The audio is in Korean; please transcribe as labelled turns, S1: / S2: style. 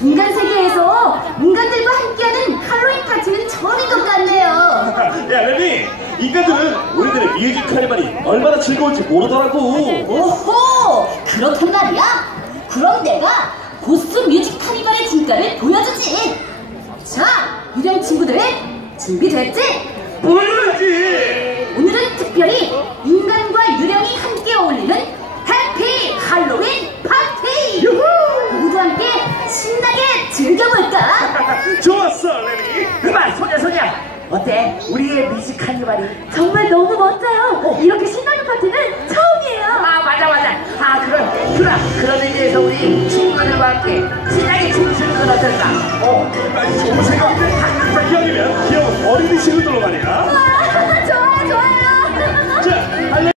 S1: 인간 세계에서 인간들과 함께하는 할로윈 파티는 처음인 것 같네요.
S2: 야 레니 인간들은 우리들의 뮤지컬 말이 얼마나 즐거울지 모르더라고
S1: 오호! 그렇단 말이야? 그럼 내가 고스 뮤직 카니발의 진가를 보여주지. 자, 유령 친구들 준비됐지?
S2: 보여야지
S1: 오늘은 특별히 인간과 유령이 함께 어울리는 해피 할로윈 파티!
S2: 유후
S1: 모두 함께 신나게 즐겨볼까?
S2: 좋았어 레니
S3: 그만 소녀 소녀 어때? 우리의 뮤직 카니발이
S1: 정말 너무 멋져요. 이렇게 신나는 파티는 처음이에요.
S3: 아 맞아 맞아 아 그럼 그럼 그런 의미에서 우리 친구들과 함께 신나게 춤추는 건 어떨까?
S2: 어 아니 좋은 생각인데 자 이왕이면 귀여운 어린이 친구들로 말이야